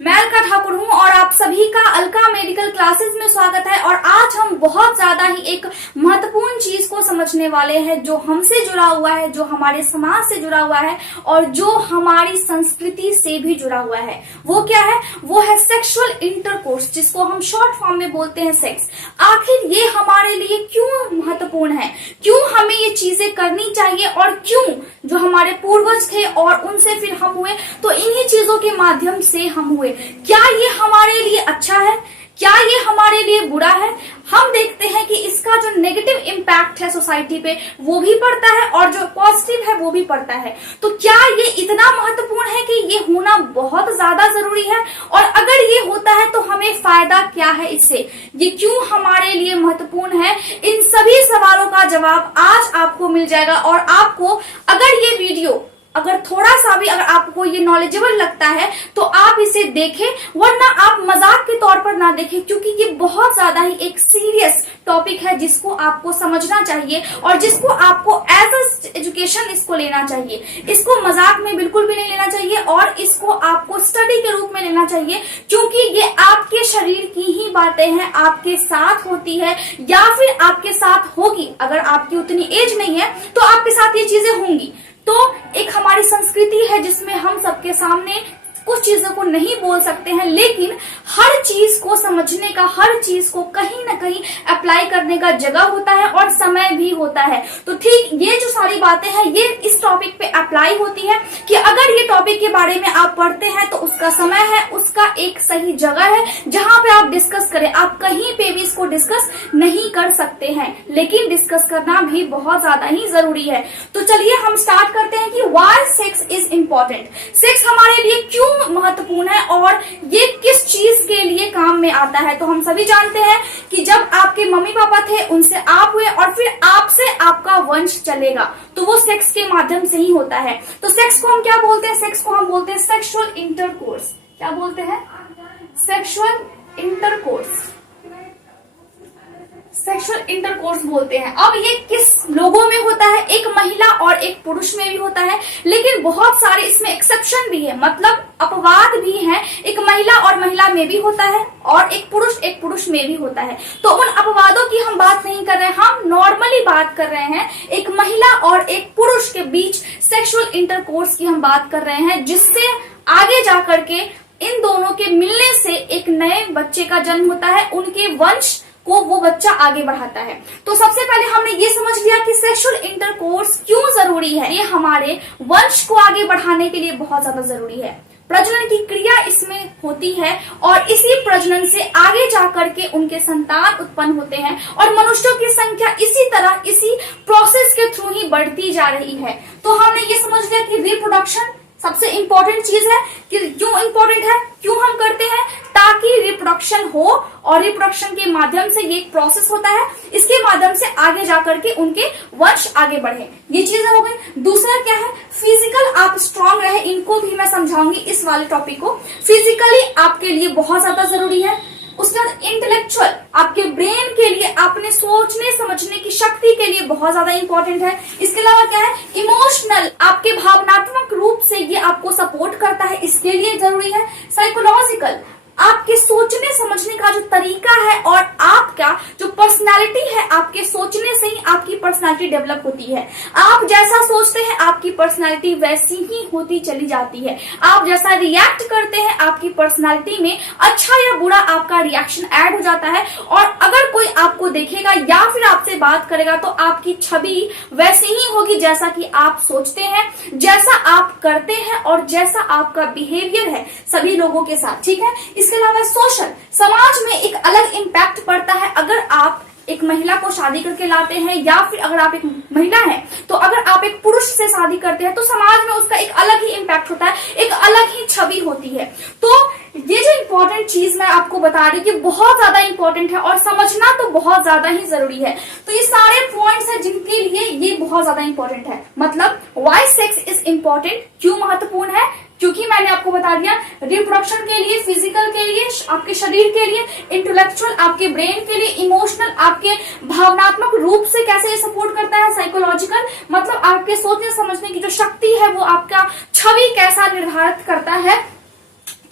मैं अलका ठाकुर हूं और आप सभी का अलका मेडिकल क्लासेस में स्वागत है। और आज हम बहुत ज्यादा ही एक महत्वपूर्ण चीज को समझने वाले हैं जो हमसे जुड़ा हुआ है, जो हमारे समाज से जुड़ा हुआ है और जो हमारी संस्कृति से भी जुड़ा हुआ है। वो क्या है? वो है सेक्सुअल इंटरकोर्स, जिसको हम शॉर्ट फॉर्म में बोलते हैं सेक्स। आखिर ये हमारे लिए क्यों महत्वपूर्ण है, क्यों हमें ये चीजें करनी चाहिए और क्यों जो हमारे पूर्वज थे और उनसे फिर हम हुए तो इन्हीं चीजों के माध्यम से हम हुए। क्या ये हमारे लिए अच्छा है, क्या ये हमारे लिए बुरा है? हम देखते हैं कि इसका जो नेगेटिव इम्पैक्ट है सोसाइटी पे वो भी पड़ता है और जो पॉजिटिव है वो भी पड़ता है। तो क्या ये इतना महत्वपूर्ण है कि ये होना बहुत ज्यादा जरूरी है? और अगर ये होता है तो हमें फायदा क्या है इससे, ये क्यों हमारे लिए महत्वपूर्ण है? इन सभी सवालों का जवाब आज आपको मिल जाएगा। और आपको अगर ये वीडियो अगर थोड़ा सा भी अगर आपको ये नॉलेजेबल लगता है तो आप इसे देखें, वरना आप मजाक के तौर पर ना देखें, क्योंकि ये बहुत ज्यादा ही एक सीरियस टॉपिक है जिसको आपको समझना चाहिए और जिसको आपको एज अ एजुकेशन इसको लेना चाहिए। इसको मजाक में बिल्कुल भी नहीं लेना चाहिए और इसको आपको स्टडी के रूप में लेना चाहिए, क्योंकि ये आपके शरीर की ही बातें हैं, आपके साथ होती है या फिर आपके साथ होगी। अगर आपकी उतनी एज नहीं है तो आपके साथ ये चीजें होंगी। तो एक हमारी संस्कृति है जिसमें हम सबके सामने कुछ चीजों को नहीं बोल सकते हैं, लेकिन हर चीज को समझने का, हर चीज को कहीं ना कहीं अप्लाई करने का जगह होता है और समय भी होता है। तो ठीक ये जो सारी बातें हैं ये इस टॉपिक पे अप्लाई होती है कि अगर ये टॉपिक के बारे में आप पढ़ते हैं तो उसका समय है, उसका एक सही जगह है जहां पे आप डिस्कस करें। आप कहीं पे भी इसको डिस्कस नहीं कर सकते हैं, लेकिन डिस्कस करना भी बहुत ज्यादा ही जरूरी है। तो चलिए हम स्टार्ट करते हैं कि why sex is important. Sex हमारे लिए क्यों महत्वपूर्ण है और ये किस चीज के लिए काम में आता है। तो हम सभी जानते हैं कि जब आपके मम्मी पापा थे उनसे आप हुए और फिर आपसे आपका वंश चलेगा, तो वो सेक्स के माध्यम से ही होता है। तो सेक्स को हम क्या बोलते हैं? सेक्स को हम बोलते हैं सेक्सुअल इंटरकोर्स। क्या बोलते हैं? Sexual intercourse. सेक्सुअल इंटरकोर्स बोलते हैं। अब ये किस लोगों में होता है? एक महिला और एक पुरुष में भी होता है, लेकिन बहुत सारे इसमें एक्सेप्शन भी है, मतलब अपवाद भी हैं। एक महिला और महिला में भी होता है और एक पुरुष में भी होता है। तो उन अपवादों की हम बात नहीं कर रहे हैं, हम नॉर्मली बात कर रहे हैं एक महिला और एक पुरुष के बीच सेक्सुअल इंटरकोर्स की हम बात कर रहे हैं, जिससे आगे जाकर के इन दोनों के मिलने से एक नए बच्चे का जन्म होता है, उनके वंश को वो बच्चा आगे बढ़ाता है। तो सबसे पहले हमने ये समझ लिया कि सेक्सुअल इंटरकोर्स क्यों जरूरी है। ये हमारे वंश को आगे बढ़ाने के लिए बहुत ज्यादा जरूरी है। प्रजनन की क्रिया इसमें होती है और इसी प्रजनन से आगे जाकर के उनके संतान उत्पन्न होते हैं और मनुष्यों की संख्या इसी तरह इसी प्रोसेस के थ्रू ही बढ़ती जा रही है। तो हमने ये समझ लिया कि रिप्रोडक्शन सबसे इंपॉर्टेंट चीज है। कि क्यों इंपॉर्टेंट है, क्यों हम करते हैं? ताकि रिप्रोडक्शन हो और रिप्रोडक्शन के माध्यम से ये एक प्रोसेस होता है, इसके माध्यम से आगे जाकर के उनके वंश आगे बढ़े। ये चीजें हो गई। दूसरा क्या है? फिजिकल आप स्ट्रांग रहे, इनको भी मैं समझाऊंगी इस वाले टॉपिक को। फिजिकली आपके लिए बहुत ज्यादा जरूरी है। उसके बाद इंटेलेक्चुअल आपके ब्रेन के लिए, आपने सोचने समझने की शक्ति के लिए बहुत ज्यादा इंपॉर्टेंट है। इसके अलावा क्या है? इमोशनल आपके भावनात्मक रूप से ये आपको सपोर्ट करता है, इसके लिए जरूरी है। साइकोलॉजिकल आपके सोचने समझने का जो तरीका है और आपका जो पर्सनालिटी है, आपके सोचने से ही आपकी पर्सनालिटी डेवलप होती है। आप जैसा सोचते हैं आपकी पर्सनालिटी वैसी ही होती चली जाती है। आप जैसा रिएक्ट करते हैं आपकी पर्सनालिटी में अच्छा या बुरा आपका रिएक्शन ऐड हो जाता है। और अगर कोई आपको देखेगा या फिर आपसे बात करेगा तो आपकी छवि वैसी ही होगी जैसा कि आप सोचते हैं, जैसा आप करते हैं और जैसा आपका बिहेवियर है सभी लोगों के साथ। ठीक है। इसके अलावा सोशल, समाज में एक अलग इम्पैक्ट पड़ता है। अगर आप एक महिला को शादी करके लाते हैं या फिर अगर आप एक महिला हैं तो अगर आप एक पुरुष से शादी करते हैं तो समाज में उसका एक अलग ही इम्पैक्ट होता है, एक अलग ही छवि होती है। तो ये जो इम्पोर्टेंट चीज मैं आपको बता रही हूँ कि बहुत ज्यादा इम्पोर्टेंट है और समझना तो बहुत ज्यादा ही जरूरी है। तो ये सारे पॉइंट्स हैं जिनके लिए ये बहुत ज्यादा इम्पोर्टेंट है। मतलब व्हाई सेक्स इज इम्पोर्टेंट, क्यों महत्वपूर्ण है? क्योंकि मैंने आपको बता दिया रिप्रोडक्शन के लिए, फिजिकल के लिए, आपके शरीर के लिए, इंटेलेक्चुअल आपके ब्रेन के लिए, इमोशनल आपके भावनात्मक रूप से कैसे ये सपोर्ट करता है, साइकोलॉजिकल मतलब आपके सोचने समझने की जो शक्ति है वो आपका छवि कैसा निर्धारित करता है,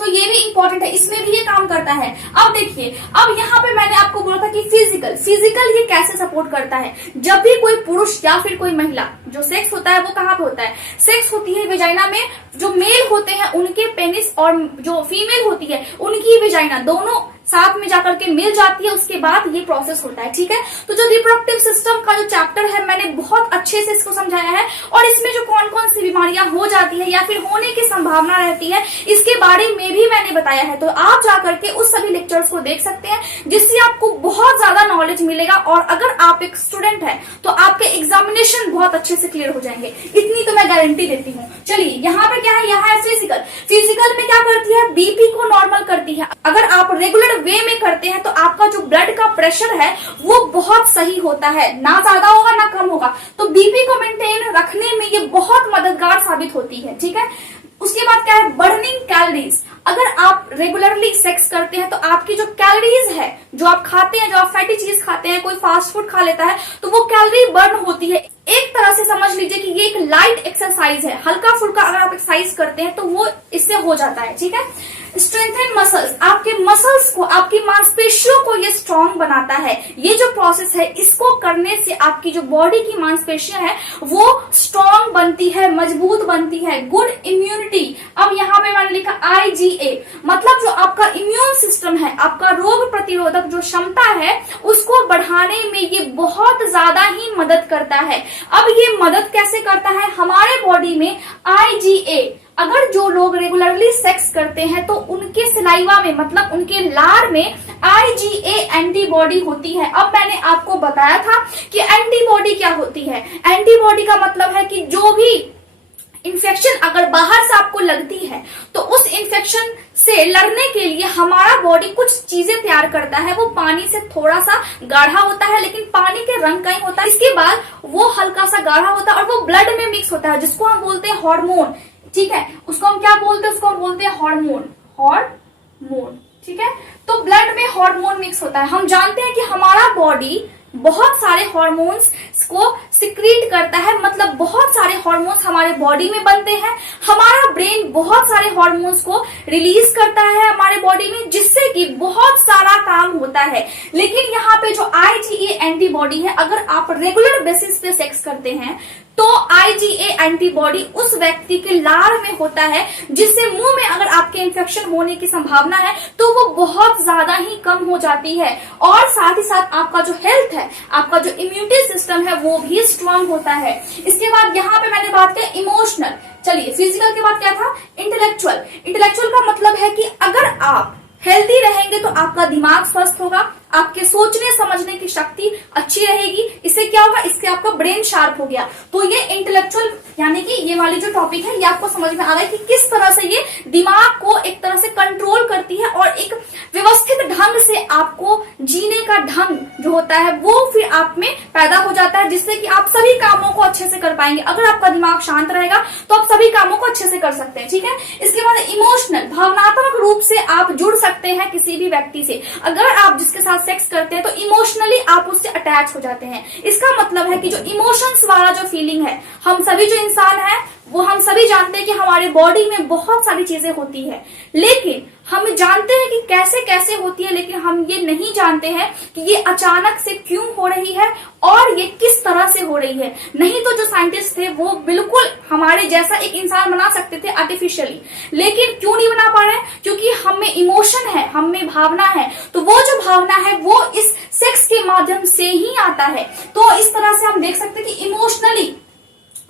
तो ये भी इंपॉर्टेंट है, इसमें भी ये काम करता है। अब देखिए, अब यहाँ पे मैंने आपको बोला था कि फिजिकल ये कैसे सपोर्ट करता है। जब भी कोई पुरुष या फिर कोई महिला, जो सेक्स होता है वो कहाँ पे होता है, सेक्स होती है वेजाइना में। जो मेल होते हैं उनके पेनिस और जो फीमेल होती है उनकी वेजाइना, दोनों साथ में जाकर के मिल जाती है, उसके बाद ये प्रोसेस होता है। ठीक है, तो जो रिप्रोडक्टिव सिस्टम का जो चैप्टर है मैंने बहुत अच्छे से इसको समझाया है, और इसमें जो कौन कौन सी बीमारियां हो जाती है या फिर होने की संभावना रहती है इसके बारे में भी मैंने बताया है। तो आप जाकर के उस सभी लेक्चर्स को देख सकते हैं, जिससे आपको बहुत ज्यादा नॉलेज मिलेगा, और अगर आप एक स्टूडेंट है तो आपके एग्जामिनेशन बहुत अच्छे से क्लियर हो जाएंगे, इतनी तो मैं गारंटी देती हूँ। चलिए, यहाँ पे क्या है, यहाँ है फिजिकल में क्या करती है, बीपी को नॉर्मल करती है। अगर आप रेगुलर वे में करते हैं तो आपका जो ब्लड का प्रेशर है वो बहुत सही होता है, ना ज्यादा होगा ना कम होगा, तो बीपी को मेंटेन रखने में ये बहुत मददगार साबित होती है। ठीक है, उसके बाद क्या है, बर्निंग कैलोरीज। अगर आप रेगुलरली सेक्स करते हैं तो आपकी जो कैलोरीज है, जो आप खाते हैं, जो आप फैटी चीज खाते हैं, कोई फास्ट फूड खा लेता है तो वो कैलोरी बर्न होती है। एक तरह से समझ लीजिए कि ये एक लाइट एक्सरसाइज है, हल्का फुल्का अगर आप एक्सरसाइज करते हैं तो वो इससे हो जाता है। ठीक है, स्ट्रेंथन मसल्स, आपके मसल्स को, आपकी मांसपेशियों को ये स्ट्रांग बनाता है। ये जो प्रोसेस है इसको करने से आपकी जो बॉडी की मांसपेशियां है वो स्ट्रांग बनती है, मजबूत बनती है। गुड इम्यूनिटी, अब यहाँ पे मैंने लिखा IgA, मतलब जो आपका इम्यून सिस्टम है, आपका रोग प्रतिरोधक जो क्षमता है उसको बढ़ाने में ये बहुत ज्यादा ही मदद करता है। अब ये मदद कैसे करता है, हमारे बॉडी में IgA, अगर जो लोग रेगुलरली सेक्स करते हैं तो उनके सलाइवा में, मतलब उनके लार में IgA एंटीबॉडी होती है। अब मैंने आपको बताया था कि एंटीबॉडी क्या होती है। एंटीबॉडी का मतलब है कि जो भी इन्फेक्शन अगर बाहर से आपको लगती है तो उस इन्फेक्शन से लड़ने के लिए हमारा बॉडी कुछ चीजें तैयार करता है। वो पानी से थोड़ा सा गाढ़ा होता है, लेकिन पानी के रंग का ही होता है। इसके बाद वो हल्का सा गाढ़ा होता है और वो ब्लड में मिक्स होता है, जिसको हम बोलते हैं हार्मोन। ठीक है, उसको हम क्या बोलते हैं, उसको हम बोलते हैं हार्मोन। ठीक है, तो ब्लड में हार्मोन मिक्स होता है। हम जानते हैं कि हमारा बॉडी बहुत सारे हार्मोन्स को सिक्रीट करता है, मतलब बहुत सारे हार्मोन्स हमारे बॉडी में बनते हैं। हमारा ब्रेन बहुत सारे हार्मोन्स को रिलीज करता है हमारे बॉडी में, जिससे कि बहुत सारा काम होता है। लेकिन यहाँ पे जो IgA एंटीबॉडी है, अगर आप रेगुलर बेसिस पे सेक्स करते हैं तो IgA एंटीबॉडी उस व्यक्ति के लार में होता है, जिससे मुंह में अगर आपके इन्फेक्शन होने की संभावना है तो वो बहुत ज्यादा ही कम हो जाती है। और साथ ही साथ आपका जो हेल्थ है, आपका जो इम्यूनिटी सिस्टम है वो भी स्ट्रांग होता है। इसके बाद यहाँ पे मैंने बात की इमोशनल। चलिए, फिजिकल के बाद क्या था, इंटेलेक्चुअल का मतलब है कि अगर आप हेल्दी रहेंगे तो आपका दिमाग स्वस्थ होगा, आपके सोचने समझने की शक्ति अच्छी रहेगी। इससे क्या होगा, इससे आपका ब्रेन शार्प हो गया। तो ये इंटेलेक्चुअल यानी कि ये वाली जो टॉपिक है ये आपको समझ में आ गया कि किस तरह से ये दिमाग को एक तरह से कंट्रोल करती है और एक व्यवस्थित ढंग से आपको जीने का ढंग जो होता है वो फिर आप में पैदा हो जाता है, जिससे कि आप सभी कामों को अच्छे से कर पाएंगे। अगर आपका दिमाग शांत रहेगा तो आप सभी कामों को अच्छे से कर सकते हैं। ठीक है, इसके बाद इमोशनल, भावनात्मक रूप से आप जुड़ सकते हैं किसी भी व्यक्ति से। अगर आप जिसके साथ सेक्स करते हैं तो इमोशनली आप उससे अटैच हो जाते हैं। इसका मतलब है कि जो इमोशंस वाला जो फीलिंग है, हम सभी जो इंसान है वो हम सभी जानते हैं कि हमारे बॉडी में बहुत सारी चीजें होती है, लेकिन हम जानते हैं कि कैसे कैसे होती है, लेकिन हम ये नहीं जानते हैं कि ये अचानक से क्यों हो रही है और ये किस तरह से हो रही है। नहीं तो जो साइंटिस्ट थे वो बिल्कुल हमारे जैसा एक इंसान बना सकते थे आर्टिफिशियली, लेकिन क्यों नहीं बना पा रहे हैं, क्योंकि हम में इमोशन है, हम में भावना है। तो वो जो भावना है वो इस सेक्स के माध्यम से ही आता है। तो इस तरह से हम देख सकते हैं कि इमोशनली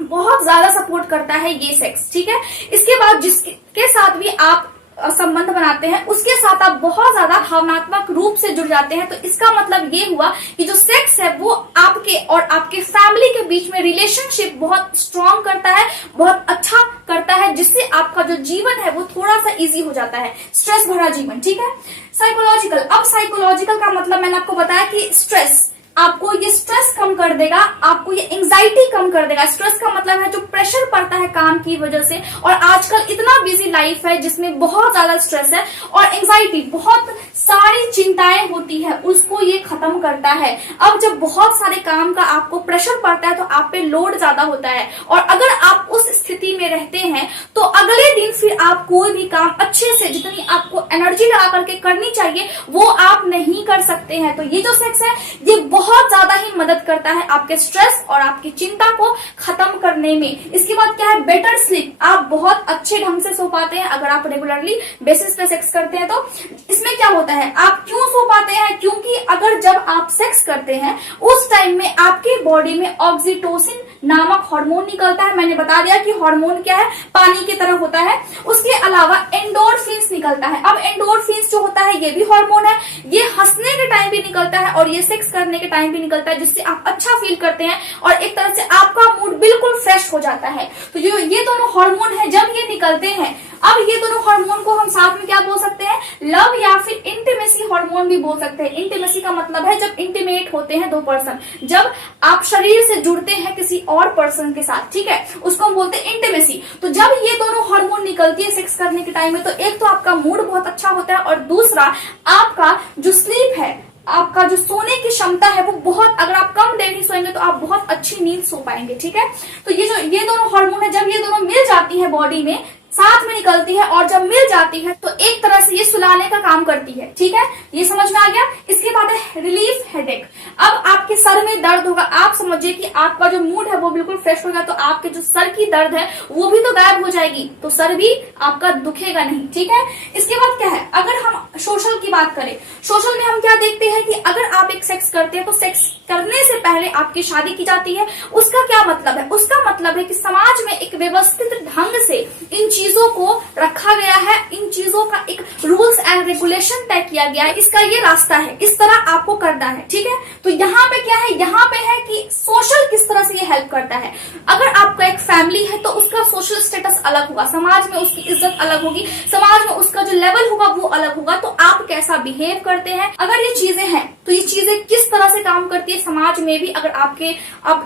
बहुत ज्यादा सपोर्ट करता है ये सेक्स। ठीक है, इसके बाद जिसके साथ भी आप संबंध बनाते हैं उसके साथ आप बहुत ज्यादा भावनात्मक रूप से जुड़ जाते हैं। तो इसका मतलब ये हुआ कि जो सेक्स है वो आपके और आपके फैमिली के बीच में रिलेशनशिप बहुत स्ट्रांग करता है, बहुत अच्छा करता है, जिससे आपका जो जीवन है वो थोड़ा सा इजी हो जाता है, स्ट्रेस भरा जीवन। ठीक है, साइकोलॉजिकल, अब साइकोलॉजिकल का मतलब मैंने आपको बताया कि स्ट्रेस आपको ये स्ट्रेस कम कर देगा, आपको ये एंजाइटी कम कर देगा। स्ट्रेस का मतलब है जो प्रेशर पड़ता है काम की वजह से, और आजकल इतना बिजी लाइफ है जिसमें बहुत ज्यादा स्ट्रेस है और एंजाइटी, बहुत सारी चिंताएं होती है, उसको ये खत्म करता है। अब जब बहुत सारे काम का आपको प्रेशर पड़ता है तो आप पे लोड ज्यादा होता है, और अगर आप उस स्थिति में रहते हैं तो अगले दिन फिर आप कोई भी काम अच्छे से, जितनी आपको एनर्जी लगा करके करनी चाहिए, वो आप नहीं कर सकते हैं। तो ये जो सेक्स है ये बहुत ज्यादा ही मदद करता है आपके स्ट्रेस और आपकी चिंता को खत्म करने में। इसके बाद क्या है, बेटर स्लीप। आप बहुत अच्छे ढंग से सो पाते हैं अगर आप रेगुलरली बेसिस पे सेक्स करते हैं। तो इसमें क्या होता है, आप क्यों सो पाते हैं, क्योंकि अगर जब आप सेक्स करते हैं उस टाइम में आपके बॉडी में ऑक्सीटोसिन नामक हार्मोन निकलता है। मैंने बता दिया कि हार्मोन क्या है, पानी की तरह होता है। उसके अलावा एंडोर्फिन्स निकलता है। अब एंडोर्फिन्स जो होता है ये भी हार्मोन है, ये हंसने के टाइम भी निकलता है और ये सेक्स करने के टाइम भी निकलता है, जिससे आप अच्छा फील करते हैं और एक तरह से आपका मूड बिल्कुल फ्रेश हो जाता है। तो जो ये दोनों हार्मोन है जब ये निकलते हैं, अब ये दोनों हार्मोन को हम साथ में क्या बोल सकते हैं, लव या फिर इंटीमेसी हार्मोन भी बोल सकते हैं। इंटीमेसी का मतलब है जब इंटीमेट होते हैं दो पर्सन, जब आप शरीर से जुड़ते हैं किसी और पर्सन के साथ, ठीक है, उसको हम बोलते हैं इंटीमेसी। तो जब ये दोनों हार्मोन निकलती है सेक्स करने के टाइम में, तो एक तो आपका मूड बहुत अच्छा होता है और दूसरा आपका जो स्लीप है, आपका जो सोने की क्षमता है वो बहुत, अगर आप कम देर ही सोएंगे तो आप बहुत अच्छी नींद सो पाएंगे, ठीक है। तो ये दोनों हार्मोन है, जब ये दोनों मिल जाती है बॉडी में, साथ में निकलती है और जब मिल जाती है तो एक तरह से ये सुलाने का काम करती है, ठीक है, ये समझ में आ गया। इसके बाद है रिलीफ हेडेक। अब आपके सर में दर्द होगा, आप समझिए कि आपका जो मूड है वो बिल्कुल फ्रेश होगा, तो आपके जो सर की दर्द है वो भी तो गायब हो जाएगी, तो सर भी आपका दुखेगा नहीं, ठीक है। इसके बाद क्या है, अगर हम सोशल की बात करें, सोशल में हम क्या देखते हैं कि अगर आप एक सेक्स करते हैं तो सेक्स करने से पहले आपकी शादी की जाती है। उसका क्या मतलब है, उसका मतलब है कि समाज में एक व्यवस्थित ढंग से इन चीजों को रखा गया है, इन चीजों का एक रूल्स एंड रेगुलेशन तय किया गया है, इसका ये रास्ता है, इस तरह आपको करना है, ठीक है। तो यहाँ पे क्या है, यहाँ पे है कि सोशल किस तरह से ये हेल्प करता है। अगर आपका एक फैमिली है तो उसका सोशल स्टेटस अलग होगा, समाज में उसकी इज्जत अलग होगी, समाज में उसका जो लेवल होगा वो अलग होगा, तो आप कैसा बिहेव करते हैं, अगर ये चीजें हैं तो ये चीजें किस तरह से काम करती है समाज में भी। अगर आपके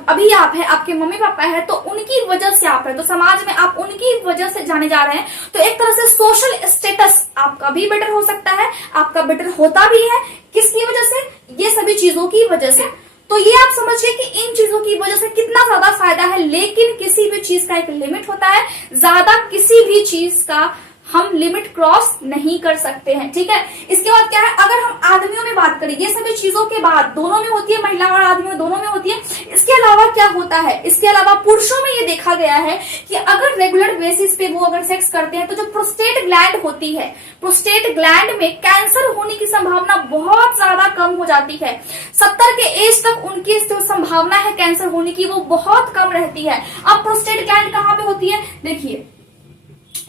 अभी आप है, आपके मम्मी पापा है, तो उनकी वजह से आप है, तो समाज में आप उनकी वजह से जाने जा रहे हैं, तो एक तरह से सोशल स्टेटस आपका भी बेटर हो सकता है, आपका बेटर होता भी है। किसकी वजह से, ये सभी चीजों की वजह से। तो ये आप समझिए कि इन चीजों की वजह से कितना ज्यादा फायदा है, लेकिन किसी भी चीज का एक लिमिट होता है, ज्यादा किसी भी चीज का हम लिमिट क्रॉस नहीं कर सकते हैं, ठीक है। इसके बाद क्या है, अगर हम आदमियों में बात करें, ये सभी चीजों के बाद दोनों में होती है, महिला और आदमी दोनों में होती है। इसके अलावा क्या होता है, इसके अलावा पुरुषों में ये देखा गया है कि अगर रेगुलर बेसिस पे वो अगर सेक्स करते हैं तो जो प्रोस्टेट ग्लैंड होती है, प्रोस्टेट ग्लैंड में कैंसर होने की संभावना बहुत ज्यादा कम हो जाती है। 70 के एज तक उनकी जो संभावना है कैंसर होने की वो बहुत कम रहती है। अब प्रोस्टेट ग्लैंड कहाँ पे होती है, देखिए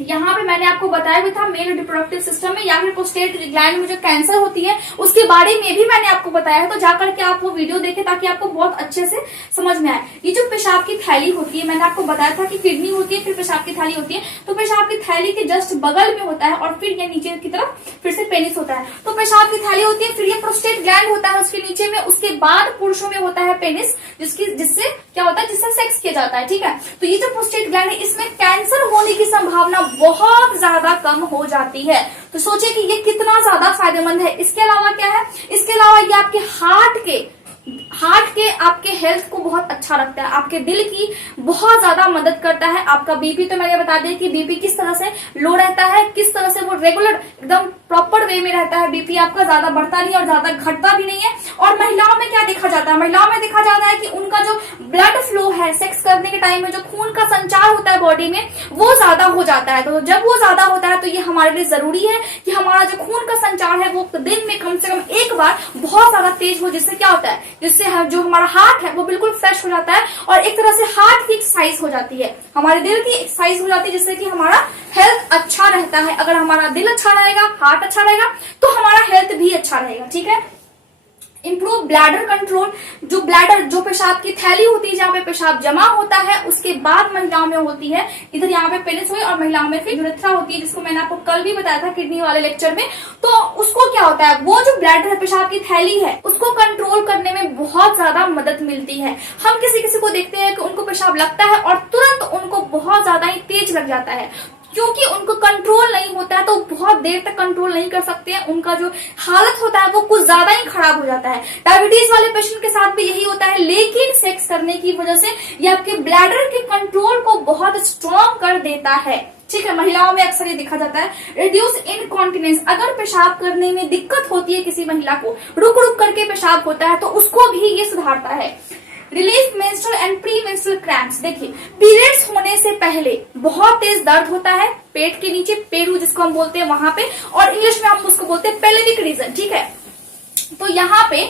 यहाँ पे मैंने आपको बताया भी था, मेल रिप्रोडक्टिव सिस्टम में या फिर प्रोस्टेट ग्लैंड में जो कैंसर होती है उसके बारे में भी मैंने आपको बताया है, तो जाकर के आप वो वीडियो देखें ताकि आपको बहुत अच्छे से समझ में आए। ये जो पेशाब की थैली होती है, मैंने आपको बताया था कि किडनी होती है, फिर पेशाब की थैली होती है, तो पेशाब की थैली के जस्ट बगल में होता है और फिर ये नीचे की तरफ फिर से पेनिस होता है। तो पेशाब की थैली होती है, फिर ये प्रोस्टेट ग्लैंड होता है उसके नीचे में, उसके बाद पुरुषों में होता है पेनिस, जिससे क्या होता है, जिससे सेक्स किया जाता है, ठीक है। तो ये जो प्रोस्टेट ग्लैंड है इसमें कैंसर होने की संभावना बहुत ज्यादा कम हो जाती है। तो सोचिए कि ये कितना ज्यादा फायदेमंद है। इसके अलावा क्या है, इसके अलावा ये आपके हार्ट के आपके हेल्थ को बहुत अच्छा रखता है, आपके दिल की बहुत ज्यादा मदद करता है। आपका बीपी तो मैंने बता दिया कि बीपी किस तरह से लो रहता है, किस तरह से वो रेगुलर एकदम प्रॉपर वे में रहता है, बीपी आपका ज्यादा बढ़ता नहीं और ज्यादा घटता भी नहीं है। और महिलाओं में क्या देखा जाता है, महिलाओं में देखा जाता है कि उनका जो ब्लड फ्लो है, सेक्स करने के टाइम में जो खून का संचार होता है बॉडी में वो ज्यादा हो जाता है। तो जब वो ज्यादा होता है तो ये हमारे लिए जरूरी है कि हमारा जो खून का संचार है वो दिन में कम से कम एक बार बहुत ज्यादा तेज हो, जिससे क्या होता है, जिससे जो हमारा हार्ट है वो बिल्कुल फ्रेश हो जाता है और एक तरह से हार्ट की एक्सरसाइज हो जाती है, हमारे दिल की एक्सरसाइज हो जाती है, जिससे कि हमारा हेल्थ अच्छा रहता है। अगर हमारा दिल अच्छा रहेगा, हार्ट अच्छा रहेगा तो हमारा हेल्थ भी अच्छा रहेगा, ठीक है। इम्प्रूव ब्लैडर कंट्रोल, जो ब्लैडर जो पेशाब की थैली होती है जहाँ पे पेशाब जमा होता है उसके बाद महिलाओं में होती है, इधर यहाँ पे पेनिस हुई और महिलाओं में फिर यूरेथ्रा होती है, जिसको मैंने आपको कल भी बताया था किडनी वाले लेक्चर में। तो उसको क्या होता है, वो जो ब्लैडर है पेशाब की थैली है उसको कंट्रोल करने में बहुत ज्यादा मदद मिलती है। हम किसी किसी को देखते हैं कि उनको पेशाब लगता है और तुरंत उनको बहुत ज्यादा ही तेज लग जाता है, क्योंकि उनको कंट्रोल नहीं होता है तो बहुत देर तक कंट्रोल नहीं कर सकते हैं, उनका जो हालत होता है वो कुछ ज्यादा ही खराब हो जाता है। डायबिटीज वाले पेशेंट के साथ भी यही होता है, लेकिन सेक्स करने की वजह से ये आपके ब्लैडर के कंट्रोल को बहुत स्ट्रॉन्ग कर देता है। ठीक है, महिलाओं में अक्सर ये देखा जाता है। रिड्यूस इनकॉन्टिनेंस, अगर पेशाब करने में दिक्कत होती है किसी महिला को, रुक रुक करके पेशाब होता है, तो उसको भी ये सुधारता है। Relief menstrual and pre menstrual cramps, देखिए पीरियड्स होने से पहले बहुत तेज दर्द होता है पेट के नीचे, पेरू जिसको हम बोलते हैं वहां पे, और इंग्लिश में हम उसको बोलते हैं पेल्विक रीजन। ठीक है, तो यहाँ पे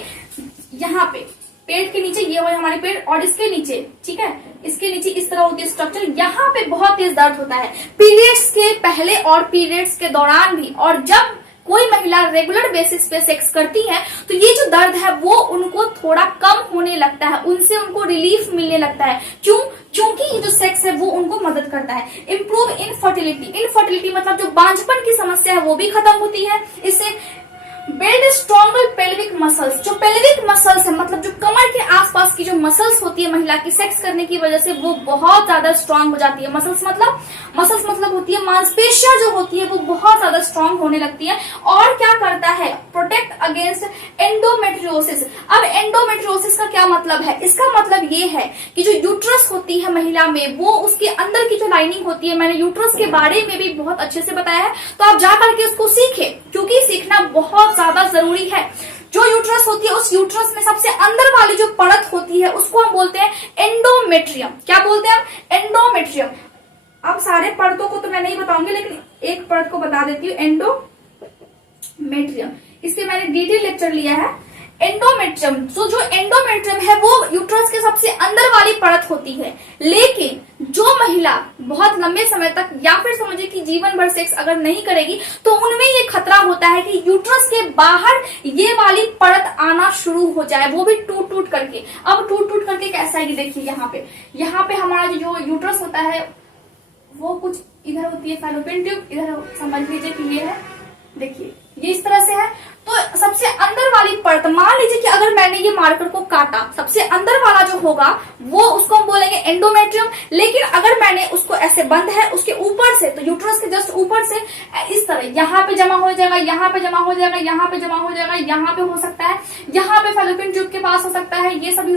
पेट के नीचे ये हो हमारे पेट, और इसके नीचे, ठीक है, इसके नीचे इस तरह होती है स्ट्रक्चर, यहाँ पे बहुत तेज दर्द होता है पीरियड्स के पहले और पीरियड्स के दौरान भी। और जब कोई महिला रेगुलर बेसिस पे सेक्स करती है तो ये जो दर्द है वो उनको थोड़ा कम होने लगता है, उनसे उनको रिलीफ मिलने लगता है। क्यों? क्योंकि ये जो सेक्स है वो उनको मदद करता है। इम्प्रूव इनफर्टिलिटी मतलब जो बांझपन की समस्या है वो भी खत्म होती है इससे। बिल्ड स्ट्रॉन्गर पेल्विक मसल्स, जो पेल्विक मसल्स है मतलब जो कमर के आसपास की जो मसल्स होती है महिला की सेक्स करने की वजह से वो बहुत ज्यादा स्ट्रांग हो जाती है। मसल्स मतलब होती है मांसपेशियां जो होती है वो बहुत ज्यादा स्ट्रांग होने लगती है। और क्या करता है, प्रोटेक्ट अगेंस्ट एंडोमेट्रियोसिस। अब एंडोमेट्रियोसिस का क्या मतलब है, इसका मतलब ये है कि जो यूट्रस होती है महिला में, वो उसके अंदर की जो लाइनिंग होती है, मैंने यूट्रस के बारे में भी बहुत अच्छे से बताया है, तो आप जाकर के उसको सीखें, क्योंकि सीखना बहुत ज्यादा जरूरी है। जो यूट्रस होती है उस यूट्रस में सबसे अंदर वाली जो परत होती है उसको हम बोलते हैं एंडोमेट्रियम। क्या बोलते हैं हम? एंडोमेट्रियम। अब सारे परतों को तो मैं नहीं बताऊंगी, लेकिन एक परत को बता देती हूँ, एंडोमेट्रियम। इसके मैंने डिटेल लेक्चर लिया है। एंडोमेट्रियम, तो जो एंडोमेट्रियम है वो यूट्रस के सबसे अंदर वाली परत होती है। लेकिन जो महिला बहुत लंबे समय तक या फिर समझिए कि जीवन भर सेक्स अगर नहीं करेगी तो उनमें ये खतरा होता है कि यूट्रस के बाहर ये वाली परत आना शुरू हो जाए, वो भी टूट टूट करके। अब टूट टूट करके कैसा है, देखिए यहाँ पे हमारा जो यूट्रस होता है वो कुछ इधर होती है फैलोपियन ट्यूब, इधर समझ लीजिए कि ये है, देखिए ये इस तरह से है। तो सबसे अंदर वाली परत, मान लीजिए कि अगर मैंने ये मार्कर को काटा, सबसे अंदर वाला जो होगा वो उसको हम बोलेंगे एंडोमेट्रियम। लेकिन अगर मैंने उसको ऐसे बंद है उसके ऊपर से, तो यूट्रस के जस्ट ऊपर से इस तरह यहाँ पे जमा हो जाएगा, यहाँ पे जमा हो जाएगा, यहाँ पे जमा हो जाएगा, यहाँ पे हो सकता है, यहाँ पे फैलोपियन ट्यूब के पास हो सकता है, ये सभी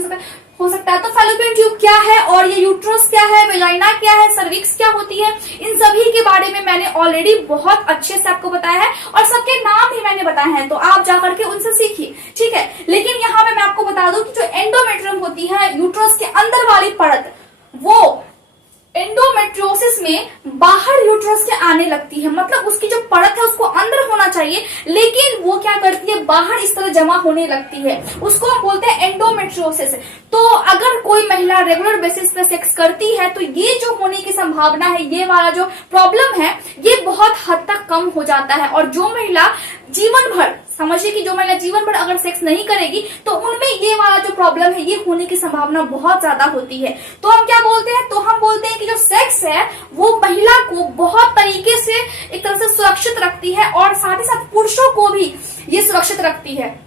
हो सकता है। तो फैलोपियन ट्यूब क्या है और ये यूट्रस क्या है, वेजाइना क्या है, सर्विक्स क्या होती है, इन सभी के बारे में मैंने ऑलरेडी बहुत अच्छे से आपको बताया है और सबके नाम भी मैंने बताए हैं, तो आप जाकर के उनसे सीखिए। ठीक है, लेकिन यहाँ पे मैं आपको बता दूं कि जो एंडोमेट्रियम होती है यूट्रस के अंदर वाली परत, वो एंडोमेट्रियोसिस में बाहर यूट्रस के आने लगती है, मतलब उसकी जो परत है उसको अंदर होना चाहिए, लेकिन वो क्या करती है, बाहर इस तरह जमा होने लगती है, उसको हम बोलते हैं एंडोमेट्रियोसिस। तो अगर कोई महिला रेगुलर बेसिस पे सेक्स करती है तो ये जो होने की संभावना है, ये वाला जो प्रॉब्लम है, ये बहुत हद तक कम हो जाता है। और जो महिला जीवन भर, समझिए कि जो महिला जीवन भर अगर सेक्स नहीं करेगी तो उनमें ये वाला जो प्रॉब्लम है ये होने की संभावना बहुत ज्यादा होती है। तो हम क्या बोलते हैं, तो हम बोलते हैं कि जो सेक्स है वो महिला को बहुत तरीके से एक तरह से सुरक्षित रखती है और साथ ही साथ पुरुषों को भी ये सुरक्षित रखती है।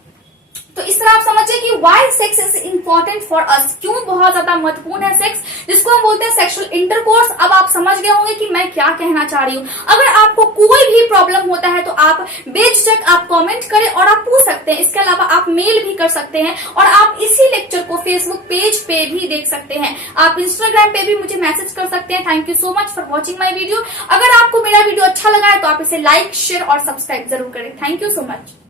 तो इस तरह आप समझिए कि why sex is important for us, क्यों बहुत ज्यादा महत्वपूर्ण है सेक्स, जिसको हम बोलते हैं सेक्सुअल इंटरकोर्स। अब आप समझ गए होंगे कि मैं क्या कहना चाह रही हूँ। अगर आपको कोई भी प्रॉब्लम होता है तो आप बेझिझक आप कमेंट करें और आप पूछ सकते हैं। इसके अलावा आप मेल भी कर सकते हैं और आप इसी लेक्चर को फेसबुक पेज पे भी देख सकते हैं। आप इंस्टाग्राम पे भी मुझे मैसेज कर सकते हैं। Thank you so much for watching my video. अगर आपको मेरा वीडियो अच्छा लगा है तो आप इसे लाइक, शेयर और सब्सक्राइब जरूर करें। Thank you so much.